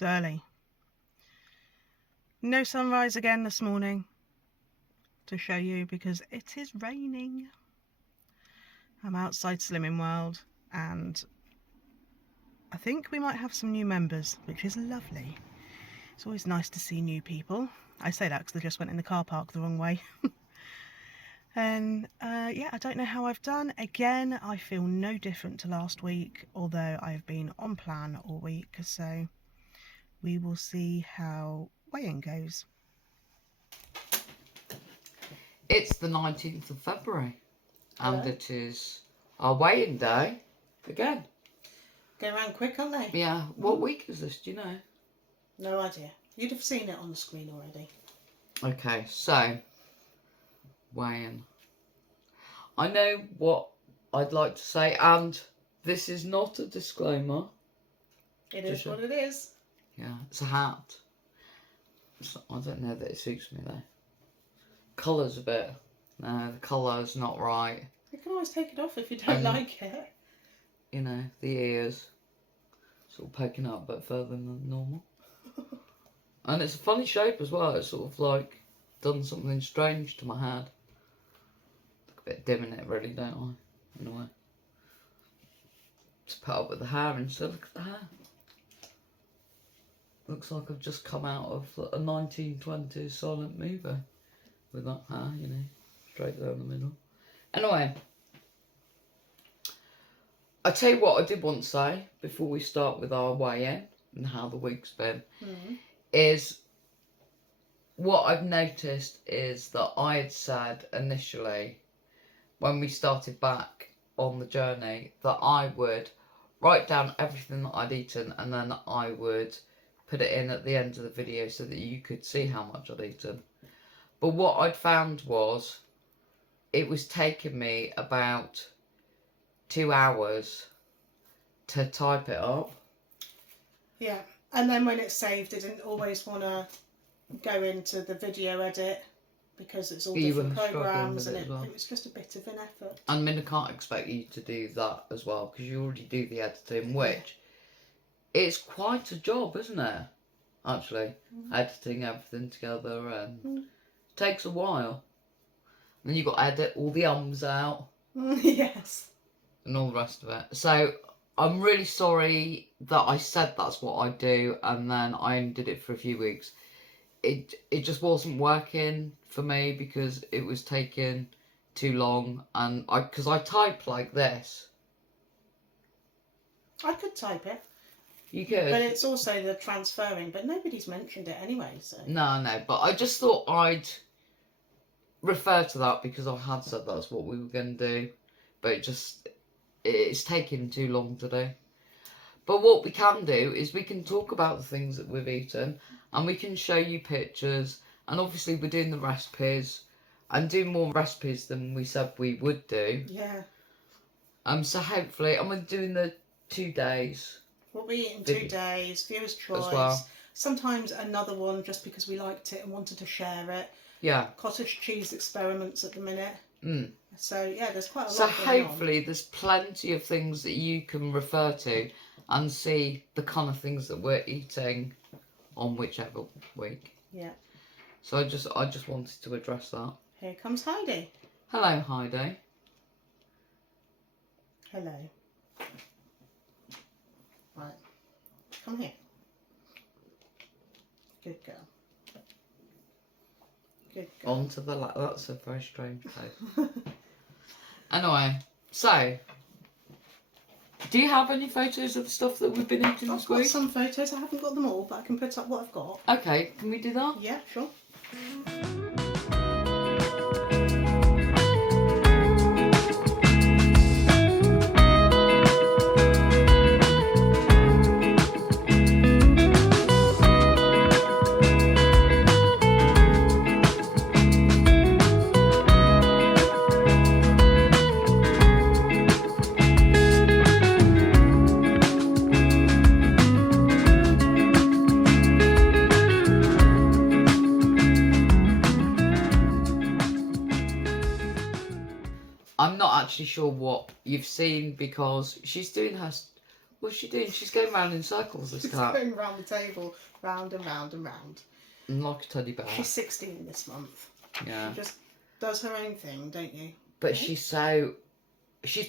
It's early. No sunrise again this morning to show you because it is raining. I'm outside Slimming World and I think we might have some new members, which is lovely. It's always nice to see new people. I say that because they just went in the car park the wrong way. And yeah, I don't know how I've done. Again, I feel no different to last week, although I've been on plan all week, so we will see how weighing goes. It's the 19th of February and it is our weighing day again. Go around quick, aren't they? Yeah. What week is this, do you know? No idea. You'd have seen it on the screen already. Okay, so weighing. I know what I'd like to say, and this is not a disclaimer. It is what it is. Yeah, it's a hat. I don't know that it suits me though. Colour's a bit. No, the colour's not right. You can always take it off if you don't like it. You know, the ears sort of poking out a bit further than normal. And it's a funny shape as well. It's sort of like done something strange to my head. Look a bit dim in it, really, don't I? In a way. Just put up with the hair instead. Look at the hair. Looks like I've just come out of a 1920s silent movie with that hair, you know, straight down the middle. Anyway, I tell you what I did want to say before we start with our weigh-in and how the week's been, is what I've noticed is that I had said initially when we started back on the journey that I would write down everything that I'd eaten and then I would put it in at the end of the video so that you could see how much I'd eaten. But what I'd found was it was taking me about 2 hours to type it up. Yeah, and then when it's saved, it didn't always want to go into the video edit because it's all different programs and it was just a bit of an effort. I mean, I can't expect you to do that as well because you already do the editing, which it's quite a job, isn't it? Actually, editing everything together and takes a while. Then you've got to edit all the ums out. Yes. And all the rest of it. So I'm really sorry that I said that's what I do and then I only did it for a few weeks. It just wasn't working for me because it was taking too long and because I type like this. I could type it. You could. But it's also the transferring, but nobody's mentioned it anyway, so. No, but I just thought I'd refer to that because I had said that's what we were going to do. But it's taking too long to do. But what we can do is we can talk about the things that we've eaten and we can show you pictures. And obviously we're doing the recipes and do more recipes than we said we would do. Yeah. So hopefully, and we're doing the 2 days. We'll be eating 2 days, viewer's choice. As well. Sometimes another one just because we liked it and wanted to share it. Yeah. Cottage cheese experiments at the minute. So yeah, there's quite a lot So going hopefully on. there's plenty of things that you can refer to and see the kind of things that we're eating on whichever week. Yeah. So I just wanted to address that. Here comes Heidi. Hello, Heidi. Hello. Right. Come here. Good girl. Good girl. Onto the lap. That's a very strange place. Anyway, so do you have any photos of the stuff that we've been eating this I've got week? some photos. I haven't got them all, but I can put up what I've got. Okay, can we do that? Yeah, sure. I'm not actually sure what you've seen because she's doing her What's she doing? She's going round in circles, this She's cat. going round the table, round and round and round. Like a teddy bear. She's 16 this month. Yeah. She just does her own thing, don't you? But she's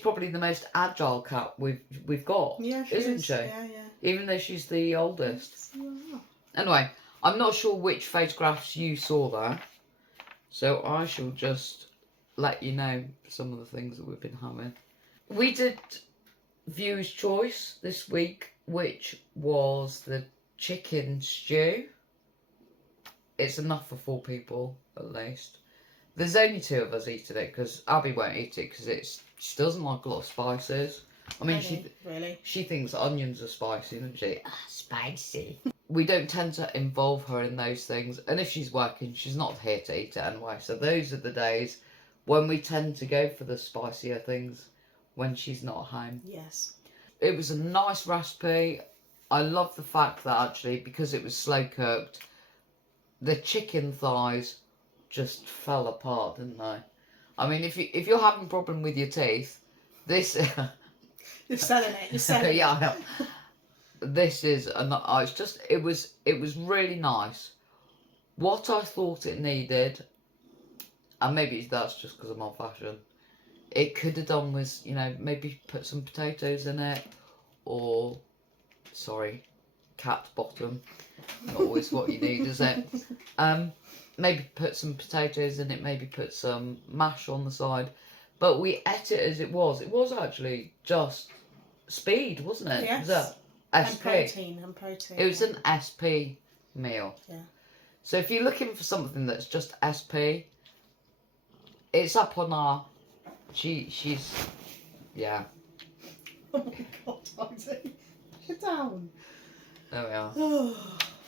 probably the most agile cat we've got. Yeah, isn't she? Yeah. Even though she's the oldest. Yeah. Anyway, I'm not sure which photographs you saw there, so I shall just let you know some of the things that we've been having. We did Viewers' Choice this week, which was the chicken stew. It's enough for 4 people, at least. There's only 2 of us eating it, because Abby won't eat it, because she doesn't like a lot of spices. I mean, she thinks onions are spicy, doesn't she? Spicy. We don't tend to involve her in those things, and if she's working, she's not here to eat it anyway. So those are the days when we tend to go for the spicier things when she's not home. Yes. It was a nice recipe. I love the fact that actually, because it was slow cooked, the chicken thighs just fell apart, didn't they? I mean, if you're having a problem with your teeth, this You're selling it. You're selling yeah, it. I know. This is it was really nice. What I thought it needed, and maybe that's just because I'm old fashioned, it could have done was, maybe put some potatoes in it, or cat bottom. Not always what you need, is it? Maybe put some potatoes in it, maybe put some mash on the side. But we ate it as it was. It was actually just speed, wasn't it? Yes. Was that SP? And protein. It was an SP meal. Yeah. So if you're looking for something that's just SP, it's up on our... She's... Yeah. Oh my God, Isaac. Sit down. There we are.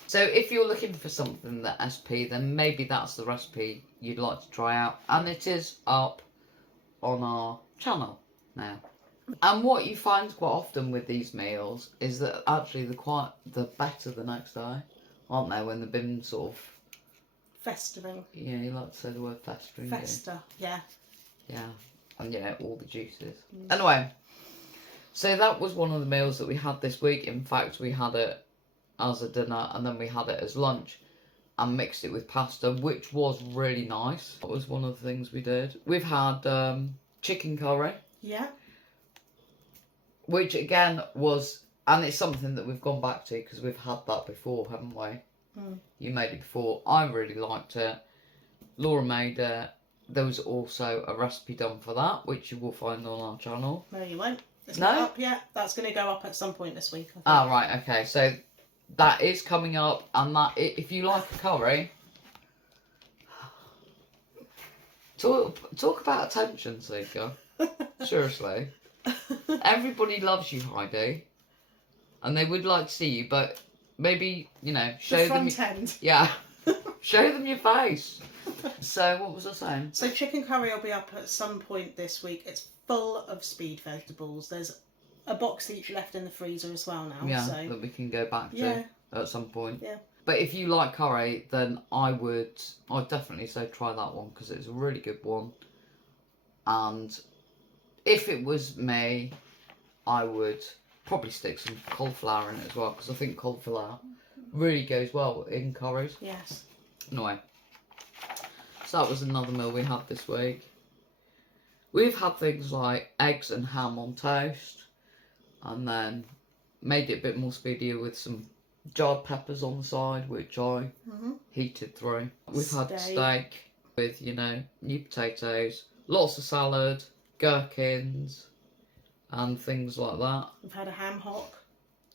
So if you're looking for something that SP, then maybe that's the recipe you'd like to try out. And it is up on our channel now. And what you find quite often with these meals is that actually they're better the next day, aren't they? When they've been sort of... Festering. Yeah, you like to say the word festering. Fester, yeah. Yeah, and all the juices. Anyway, so that was one of the meals that we had this week. In fact, we had it as a dinner and then we had it as lunch and mixed it with pasta, which was really nice. That was one of the things we did. We've had chicken curry. Yeah. Which again was, and it's something that we've gone back to because we've had that before, haven't we? You made it before. I really liked it. Laura made it. There was also a recipe done for that, which you will find on our channel. No, you won't. It's No? not up yet. That's going to go up at some point this week, I think. Ah, right, okay. So that is coming up, and that if you like a curry, talk about attention seeker. Seriously, everybody loves you, Heidi, and they would like to see you, but maybe show the them. front end. Yeah, show them your face. So what was I saying? So chicken curry will be up at some point this week. It's full of speed vegetables. There's a box each left in the freezer as well now. Yeah, so. that we can go back to at some point. Yeah. But if you like curry, then I'd definitely say try that one because it's a really good one. And if it was me, I would probably stick some cauliflower in it as well because I think cauliflower really goes well in curries. Yes. Anyway, so that was another meal we had this week. We've had things like eggs and ham on toast, and then made it a bit more speedier with some jarred peppers on the side, which I heated through. We've had steak with, new potatoes, lots of salad, gherkins, and things like that. We've had a ham hock.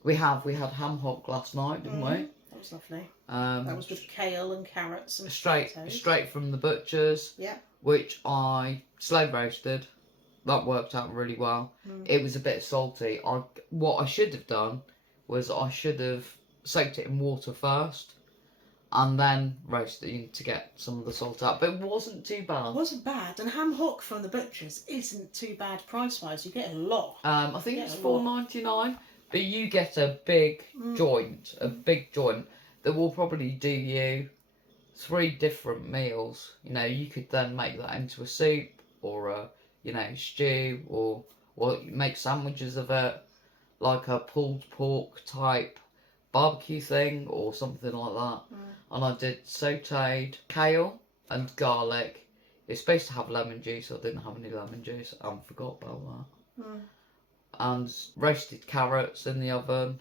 We had ham hock last night, didn't we? That was lovely. That was with kale and carrots and straight from the butcher's. Yeah. Which I slow roasted. That worked out really well. It was a bit salty. What I should have done was I should have soaked it in water first and then roasted it to get some of the salt out. But it wasn't too bad. It wasn't bad. And ham hock from the butcher's isn't too bad price-wise. You get a lot. I think it's $4.99, but you get a big joint, that will probably do you 3 different meals. You could then make that into a soup or a stew or make sandwiches of it. like a pulled pork type barbecue thing or something like that. And I did sautéed kale and garlic. It's supposed to have lemon juice. I didn't have any lemon juice. I forgot about that. And roasted carrots in the oven.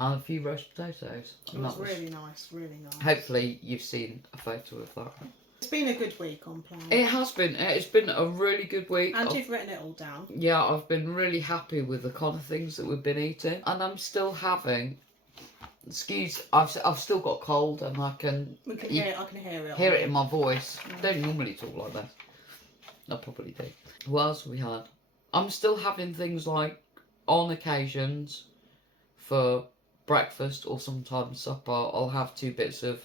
And a few roast potatoes. It was really nice, really nice. Hopefully you've seen a photo of that. It's been a good week on plan. It has been. It's been a really good week. And you've written it all down. Yeah, I've been really happy with the kind of things that we've been eating. And I'm still having... I've still got cold and I can... I can hear it. Hear it in my voice. I don't normally talk like this. I probably do. What else have we had? I'm still having things like, on occasions, for breakfast or sometimes supper, I'll have 2 bits of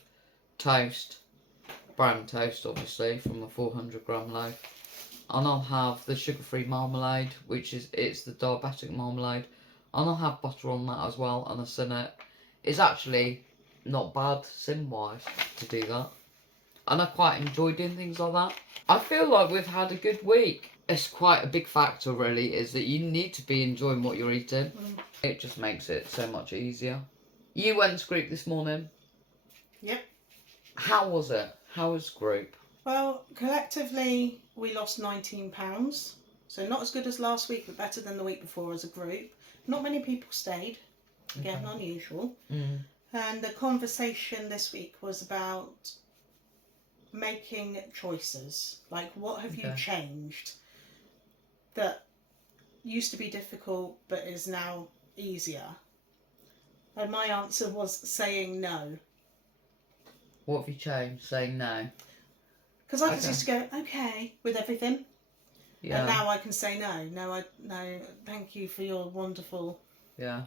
toast, brown toast obviously, from a 400-gram loaf, and I'll have the sugar-free marmalade, it's the diabetic marmalade, and I'll have butter on that as well, and a Cinnet. It's actually not bad sin-wise to do that, and I quite enjoy doing things like that. I feel like we've had a good week. It's quite a big factor really, is that you need to be enjoying what you're eating. It just makes it so much easier. You went to group this morning. Yep. How was it? How was group? Well, collectively we lost £19. So not as good as last week, but better than the week before as a group. Not many people stayed. Again, unusual. And the conversation this week was about making choices. Like, what have you changed that used to be difficult but is now easier? And my answer was saying no. What have you changed? Saying no? Because I just used to go, okay, with everything. Yeah. And now I can say no. No, thank you for your wonderful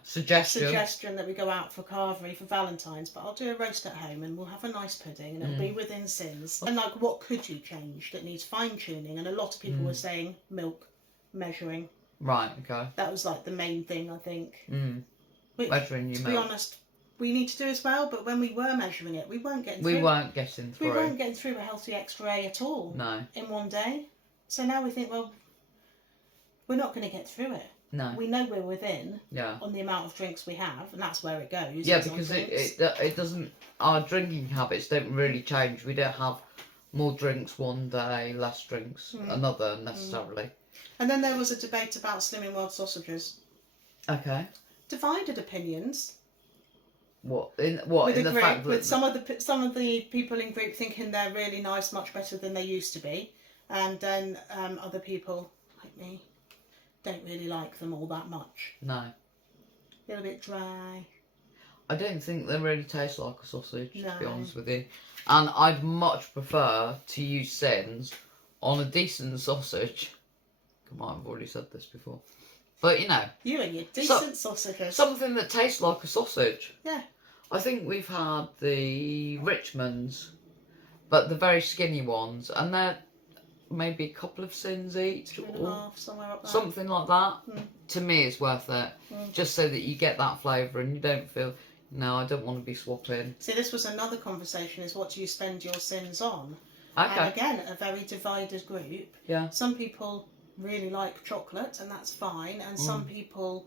suggestion that we go out for carvery for Valentine's, but I'll do a roast at home and we'll have a nice pudding and it'll be within sins. And like, what could you change that needs fine tuning? And a lot of people were saying milk measuring. Right, okay. That was like the main thing, I think. Which, measuring your to milk. be honest, we need to do as well, but when we were measuring it, we weren't getting through. We weren't getting through. We weren't getting through a healthy X-ray at all. No. In one day. So now we think, well, we're not going to get through it. No. We know we're within Yeah. on the amount of drinks we have, and that's where it goes. Yeah, because it doesn't... Our drinking habits don't really change. We don't have more drinks one day, less drinks another, necessarily. And then there was a debate about Slimming World sausages. Okay. Divided opinions. What in the group, fact that with some of the people in group thinking they're really nice, much better than they used to be, and then other people like me don't really like them all that much. No. A little bit dry. I don't think they really taste like a sausage, No. to be honest with you. And I'd much prefer to use sins on a decent sausage. I might have already said this before. But, you know. You and your decent sausages. Something that tastes like a sausage. Yeah. I think we've had the Richmonds, but the very skinny ones, and they're maybe a couple of sins each. 2.5, somewhere up there. Something like that. To me, it's worth it. Just so that you get that flavour and you don't feel, no, I don't want to be swapping. See, this was another conversation, is what do you spend your sins on? Okay. And again, a very divided group. Yeah. Some people really like chocolate, and that's fine, and some people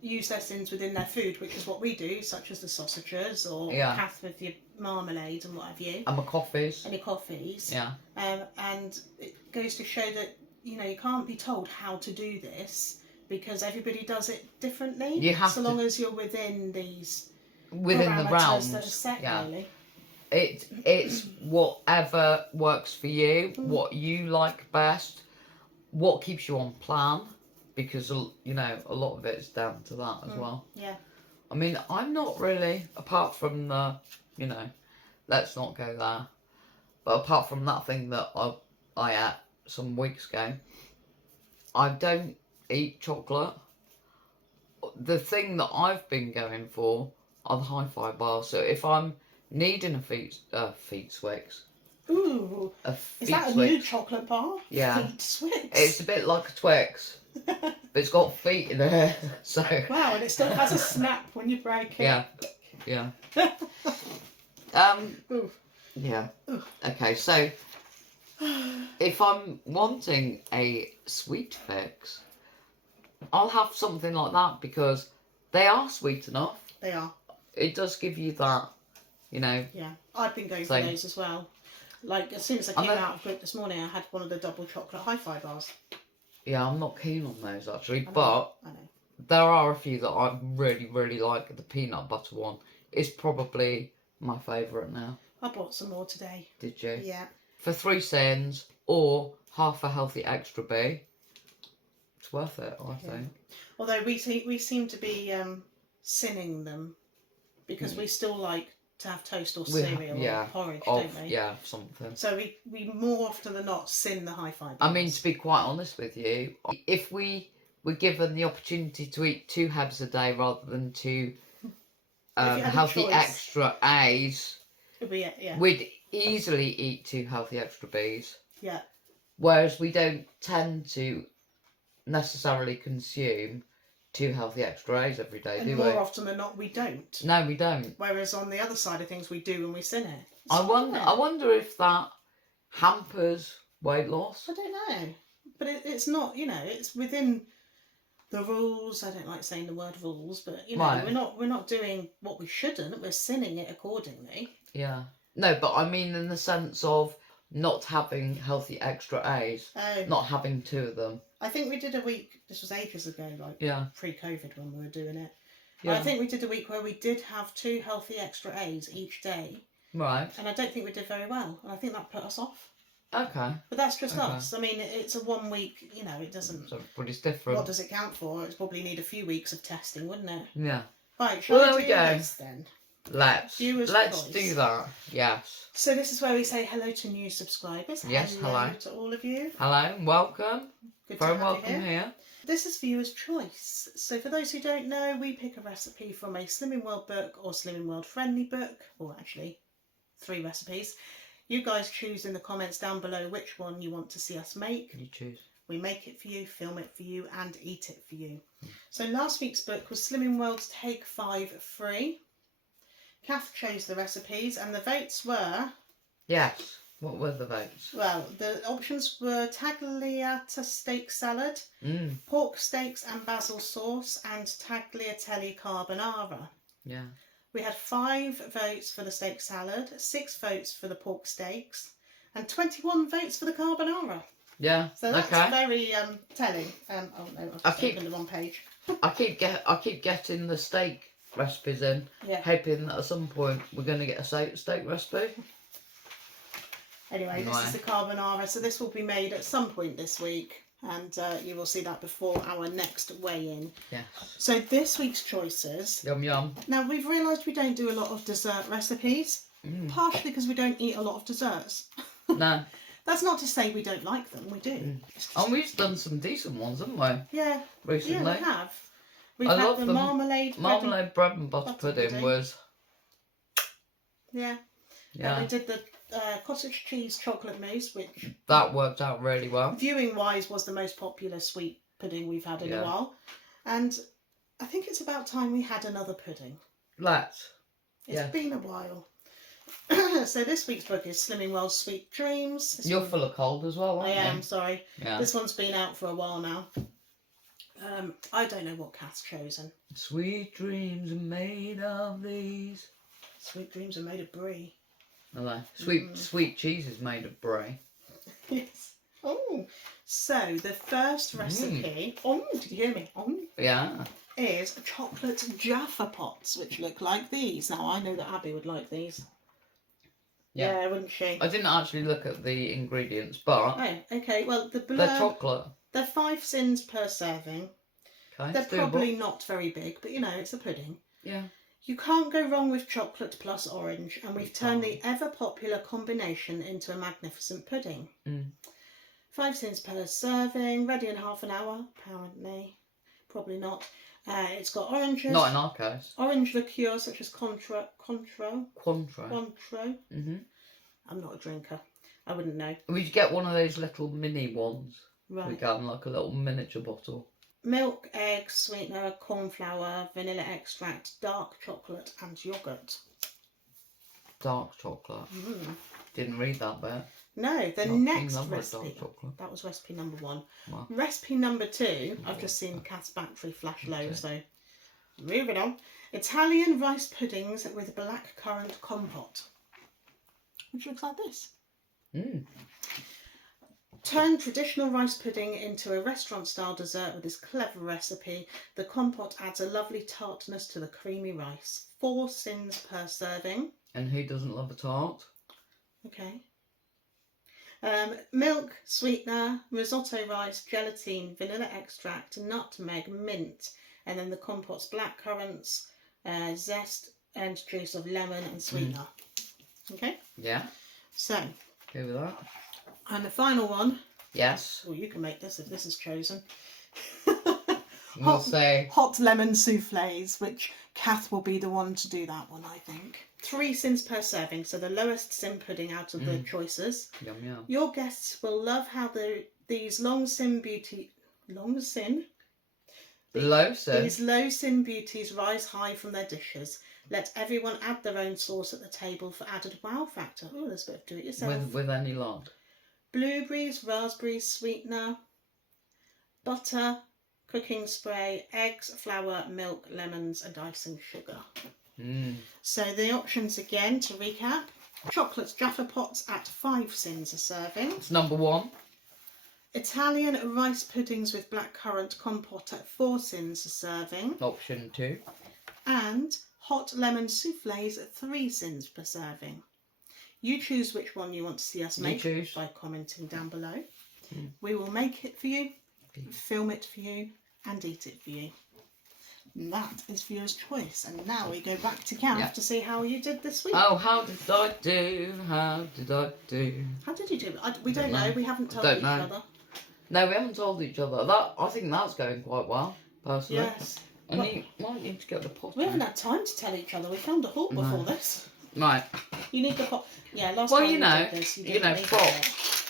use their sins within their food, which is what we do, such as the sausages, or Kath with your marmalade and what have you. And my coffees. And your coffees. Yeah. And it goes to show that, you know, you can't be told how to do this, because everybody does it differently. You have so long as you're within these within the realms that are set, really. It's whatever works for you, what you like best, what keeps you on plan, because, you know, a lot of it is down to that as well. Yeah. I mean, I'm not really, apart from the, you know, let's not go there, but apart from that thing that I ate some weeks ago, I don't eat chocolate. The thing that I've been going for are the Hi-Fi bars. So if I'm needing a feet Swix. Ooh, is that a new chocolate bar? Yeah. Feet Swix. It's a bit like a Twix, but it's got feet in it. So. Wow, and it still has a snap when you break it. Yeah. Ooh. Yeah. Ooh. Okay, so if I'm wanting a sweet fix, I'll have something like that because they are sweet enough. They are. It does give you that, you know. Yeah, I've been going for Same. those as well. Like, as soon as I I'm came not- out of work this morning, I had one of the double chocolate hi-fi bars. Yeah, I'm not keen on those actually, I know, but I know. there are a few that I really, really like. The peanut butter one is probably my favourite now. I bought some more today. Did you? Yeah. For 3 cents or half a healthy extra bee, it's worth it, I think. Although we seem to be sinning them because we still like to have toast or cereal or porridge, don't we? Yeah, something. So we more often than not sin the hi-fi bars. I mean, to be quite honest with you, if we were given the opportunity to eat 2 Hebs a day rather than 2 had a healthy choice. extra A's, yeah. we'd easily eat 2 healthy extra B's. Yeah. Whereas we don't tend to necessarily consume 2 healthy extra A's every day, And do more we? often than not, we don't. No, we don't. Whereas on the other side of things, we do and we sin it. I wonder if that hampers weight loss. I don't know. But it's not, it's within the rules. I don't like saying the word rules, but, Right. we're not doing what we shouldn't. We're sinning it accordingly. Yeah. No, but I mean in the sense of not having healthy extra A's, Oh, not having 2 of them. I think we did a week, this was ages ago, like Yeah. pre-COVID when we were doing it. Yeah. I think we did a week where we did have 2 healthy extra A's each day. Right. And I don't think we did very well. And I think that put us off. Okay. But that's just Okay. us. I mean, it's a 1 week, it doesn't... So everybody's different. What does it count for? It's probably need a few weeks of testing, wouldn't it? Yeah. Right, shall Well, we there do we go. this then? Let's Viewers' let's choice. do that. Yes. So this is where we say hello to new subscribers. Yes, hello. to all of you. Hello, welcome. Good Very to have welcome you here. here. This is Viewer's Choice. So for those who don't know, we pick a recipe from a Slimming World book or Slimming World friendly book, or actually 3 recipes. You guys choose in the comments down below which one you want to see us make. You choose. We make it for you, film it for you, and eat it for you. So last week's book was Slimming World's Take 5 Free. Kath chose the recipes, and the votes were... Yes. What were the votes? Well, the options were tagliatelle steak salad, Mm. pork steaks and basil sauce, and tagliatelle carbonara. Yeah. We had 5 votes for the steak salad, 6 votes for the pork steaks, and 21 votes for the carbonara. Yeah. So that's okay. very telling. Oh no, I've just opened the wrong page. I keep getting the steak recipes in, Yeah. hoping that at some point we're going to get a steak recipe. Anyway, this is the carbonara. So this will be made at some point this week, and you will see that before our next weigh-in. Yes. So this week's choices. Yum yum. Now we've realised we don't do a lot of dessert recipes, partially because we don't eat a lot of desserts. No. That's not to say we don't like them. We do. And we've done some decent ones, haven't we? Yeah. Recently. Yeah, we have. We've I had love the them. marmalade. Marmalade bread and butter butter pudding pudding. was. Yeah. Yeah. We did the cottage cheese chocolate mousse, which That worked out really well. viewing wise was the most popular sweet pudding we've had in a while. And I think it's about time we had another pudding. Let's. It's been a while. So this week's book is Slimming World's Sweet Dreams. You're full of cold as well, I aren't you? am, sorry. Yeah. This one's been out for a while now. I don't know what Kath's chosen. Sweet dreams are made of these. Sweet dreams are made of brie. Hello. Sweet cheese is made of brie. Yes. Oh, so the first recipe. Oh, did you hear me? Oh. Yeah. Is chocolate Jaffa pots, which look like these. Now I know that Abby would like these. Yeah, wouldn't she? I didn't actually look at the ingredients, but Oh, okay. Well, the blurb, they're chocolate. they're 5 sins per serving. Okay. They're it's doable. probably not very big, but it's a pudding. Yeah. You can't go wrong with chocolate plus orange, and we've turned the ever popular combination into a magnificent pudding. 5 sins per serving, ready in half an hour, apparently. Probably not. It's got oranges. Not in our case. Orange liqueur such as Cointreau. Cointreau. I'm not a drinker. I wouldn't know. We get one of those little mini ones. Right. We got like a little miniature bottle. Milk, eggs, sweetener, corn flour, vanilla extract, dark chocolate and yoghurt. Dark chocolate. Didn't read that bit. No, the Not next love my recipe. dark chocolate. That was recipe number 1. Wow. Recipe number 2. I've just seen Kath's battery flash low, so moving on. Italian rice puddings with blackcurrant compote, which looks like this. Turn traditional rice pudding into a restaurant-style dessert with this clever recipe. The compote adds a lovely tartness to the creamy rice. 4 sins per serving. And who doesn't love a tart? Okay. Milk, sweetener, risotto rice, gelatine, vanilla extract, nutmeg, mint, and then the compote's black currants, zest and juice of lemon and sweetener. Okay? Yeah. So. Go with that. And the final one. Yes. Well, you can make this if this is chosen. We'll say hot lemon soufflés, which Kath will be the one to do that one, I think. 3 sins per serving, so the lowest sin pudding out of the choices. Yum yum. Your guests will love how these low sin beauties rise high from their dishes. Let everyone add their own sauce at the table for added wow factor. Oh, there's a bit of do it yourself. With any lot. Blueberries, raspberries, sweetener, butter, cooking spray, eggs, flour, milk, lemons and icing sugar. So the options again to recap. Chocolate Jaffa Pots at 5 sins a serving. It's number 1. Italian rice puddings with blackcurrant compote at 4 sins a serving. Option 2. And hot lemon soufflés at 3 sins per serving. You choose which one you want to see us make by commenting down below. We will make it for you, film it for you, and eat it for you. And that is viewer's choice. And now we go back to Kath to see how you did this week. Oh, how did I do? How did I do? How did you do? We don't know. We haven't told each other. No, we haven't told each other. I think that's going quite well, personally. Yes. And you might need to get the pot. We haven't had time to tell each other. We filmed a haul before this. Right. You need the pot. Yeah, last well, time you know, this,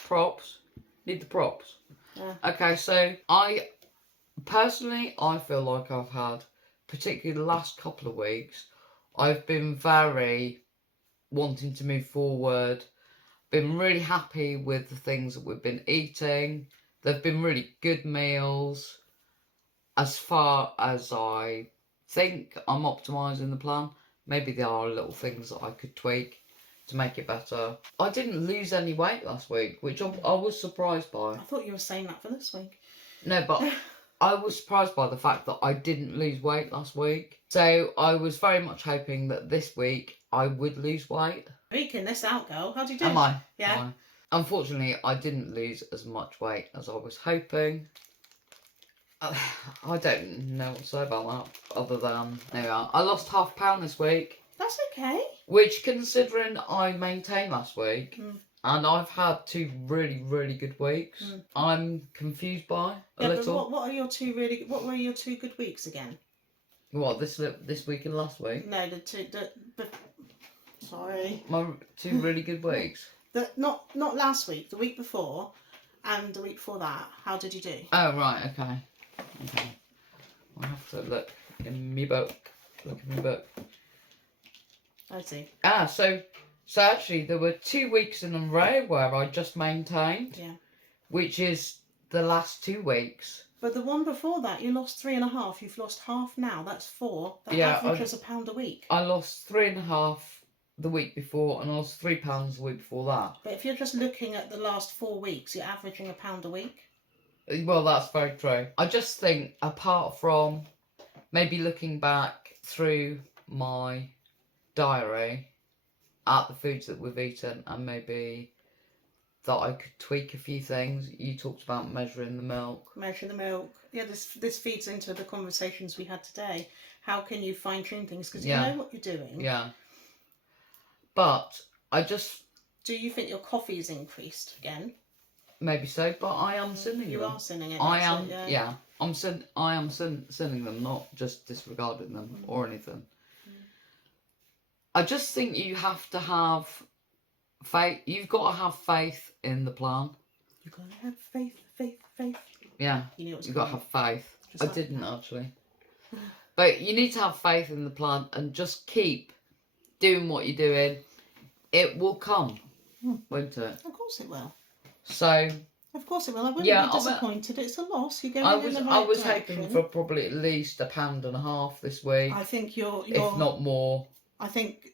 props. Need the props. Yeah. Okay, so I feel like I've had, particularly the last couple of weeks, I've been very wanting to move forward. Been really happy with the things that we've been eating. They've been really good meals. As far as I think I'm optimising the plan, maybe there are little things that I could tweak to make it better. I didn't lose any weight last week, which I was surprised by. I thought you were saying that for this week. No, but I was surprised by the fact that I didn't lose weight last week. So I was very much hoping that this week I would lose weight. Freaking this out, girl. How'd you do? Am I? Yeah. Am I? Unfortunately, I didn't lose as much weight as I was hoping. I don't know what to say about that, other than, there we are. I lost £0.5 pound this week. That's okay. Which, considering I maintained last week, and I've had 2 really, really good weeks, I'm confused by a little. But what were your 2 good weeks again? What, this week and last week? No, sorry. My 2 really good weeks. Not last week, the week before, and the week before that. How did you do? Oh, right, okay. I'll have to look in my book. I see. So actually there were 2 weeks in a row where I just maintained. Yeah. Which is the last 2 weeks. But the one before that, you lost 3.5. You've lost half now. That's 4. That averages £1 a week. I lost 3.5 the week before, and I lost £3 the week before that. But if you're just looking at the last 4 weeks, you're averaging £1 a week. Well, that's very true. I just think, apart from maybe looking back through my diary at the foods that we've eaten, and maybe that I could tweak a few things. You talked about measuring the milk. Yeah, this feeds into the conversations we had today. How can you fine tune things? Because you know what you're doing. Yeah. But I just... Do you think your coffee's increased again? Maybe so, but I am sinning them. You are sinning it. I am, yeah. I am sinning them, not just disregarding them or anything. I just think you have to have faith. You've got to have faith in the plan. You've got to have faith. Yeah, you know you've got to have faith. Just I didn't actually. But you need to have faith in the plan and just keep doing what you're doing. It will come. won't it? Of course it will. So Of course it will. I wouldn't Yeah, be disappointed. It's a loss. You're going I in was the right I was direction. hoping for probably at least £1.50 this week, I think you're if not more. I think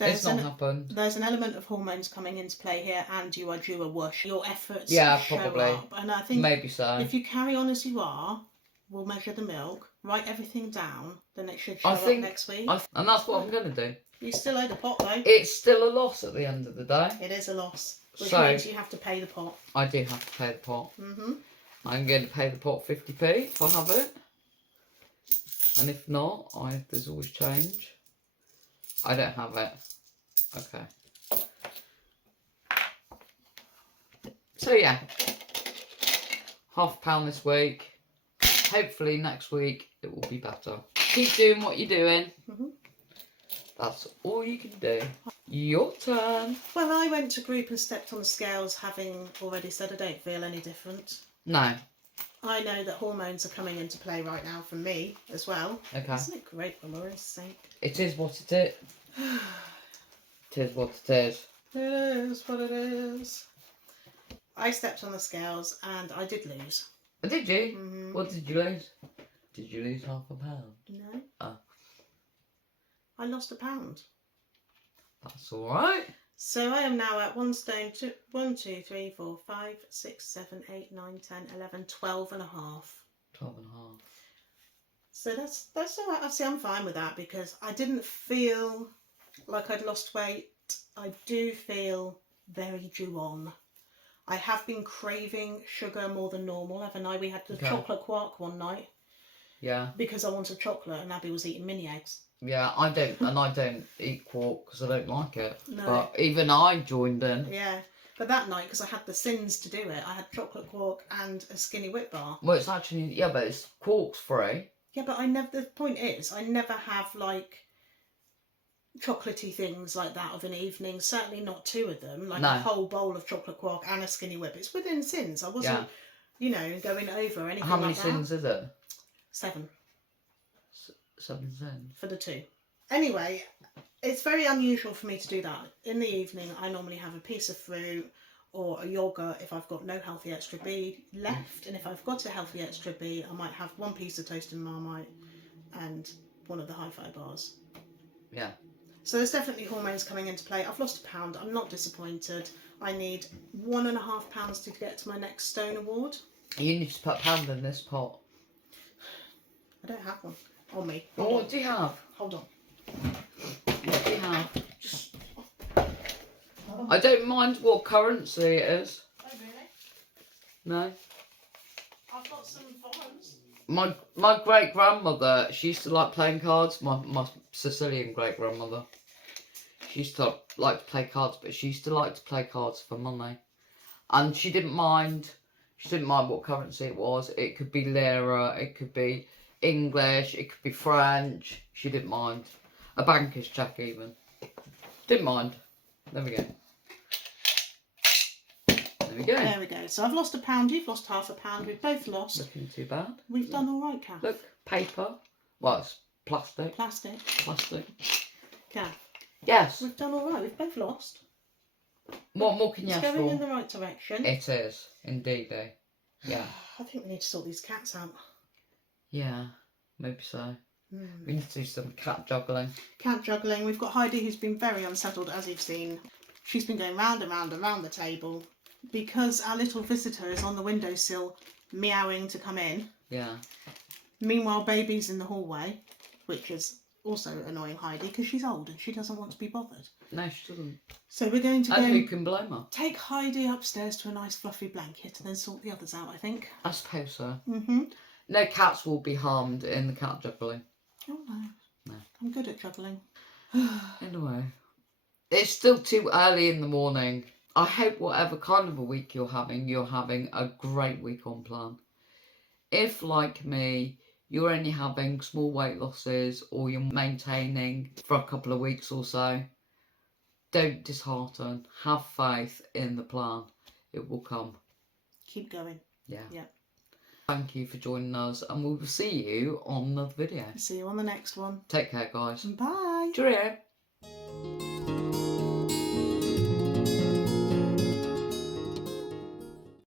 It's not happened. there's an element of hormones coming into play here, and you are due a whoosh. Your efforts show probably. up, and I think Maybe so. if you carry on as you are, we'll measure the milk, write everything down, then it should show up next week. And that's what I'm going to do. You still owe the pot though. It's still a loss at the end of the day. It is a loss, which So, means you have to pay the pot. I do have to pay the pot. Mm-hmm. I'm going to pay the pot 50p if I have it. And if not, there's always change. I don't have it. Okay. So yeah, £0.50 this week. Hopefully next week it will be better. Keep doing what you're doing. That's all you can do. Your turn. Well, I went to group and stepped on the scales, having already said I don't feel any different. No. I know that hormones are coming into play right now for me as well. Okay. Isn't it great for Laura's sake? It is what it is. It is what it is. It is what it is. I stepped on the scales and I did lose. Oh, did you? Mm-hmm. What did you lose? Did you lose £0.50? No. Oh. I lost £1. That's alright. So I am now at 1 stone, 1, 2, 3, 4, 5, 6, 7, 8, 9, 10, 11, 12 and a half. 12 and a half. So that's all right. See, I'm fine with that because I didn't feel like I'd lost weight. I do feel very due on. I have been craving sugar more than normal, haven't I? We had the chocolate quark one night. Yeah. Because I wanted chocolate and Abby was eating mini eggs. Yeah, I don't eat quark because I don't like it. No. But even I joined in. Yeah. But that night, because I had the sins to do it, I had chocolate quark and a skinny whip bar. Well, it's actually, but it's quark's free. Yeah, but the point is, I never have like chocolatey things like that of an evening. Certainly not 2 of them, like a whole bowl of chocolate quark and a skinny whip. It's within sins. I wasn't, going over anything. How many like that. sins is it? 7. 7 sins. For the 2. Anyway, it's very unusual for me to do that. In the evening, I normally have a piece of fruit or a yogurt if I've got no healthy extra B left. And if I've got a healthy extra B, I might have 1 piece of toasted Marmite and one of the hi-fi bars. Yeah. So there's definitely hormones coming into play. I've lost £1. I'm not disappointed. I need £1.50 to get to my next Stone Award. You need to put £1 in this pot. I don't have one on me. What do you have? Hold on. What do you have? I don't mind what currency it is. Oh, really? No. I've got some foreigns. My great grandmother, she used to like playing cards. My Sicilian great grandmother. She used to like to play cards, but she used to like to play cards for money. And she didn't mind what currency it was. It could be lira, it could be English, it could be French. She didn't mind. A banker's check even. Didn't mind. There we go. There we go. There we go. So I've lost £1. You've lost £0.5. We've both lost. Looking too bad. We've done all right, Kath. Look, paper. Well, it's plastic. Plastic. Plastic. Kath. Yes. We've done all right. We've both lost. What more can you ask It's going for? in the right direction. It is, indeed. Yeah. I think we need to sort these cats out. Yeah, maybe so. We need to do some cat juggling. Cat juggling. We've got Heidi, who's been very unsettled, as you've seen. She's been going round and round and round the table because our little visitor is on the windowsill meowing to come in. Yeah. Meanwhile, baby's in the hallway, which is also annoying Heidi because she's old and she doesn't want to be bothered. No, she doesn't. So we're going to And go who can blame her? take Heidi upstairs to a nice fluffy blanket and then sort the others out, I think. I suppose so. Mm-hmm. No cats will be harmed in the cat juggling. Oh, no. No. I'm good at juggling. Anyway, it's still too early in the morning. I hope whatever kind of a week you're having a great week on plan. If, like me, you're only having small weight losses or you're maintaining for a couple of weeks or so, don't dishearten. Have faith in the plan. It will come. Keep going. Yeah. Yeah. Thank you for joining us and we will see you on another video. See you on the next one. Take care, guys. Bye. Cheerio.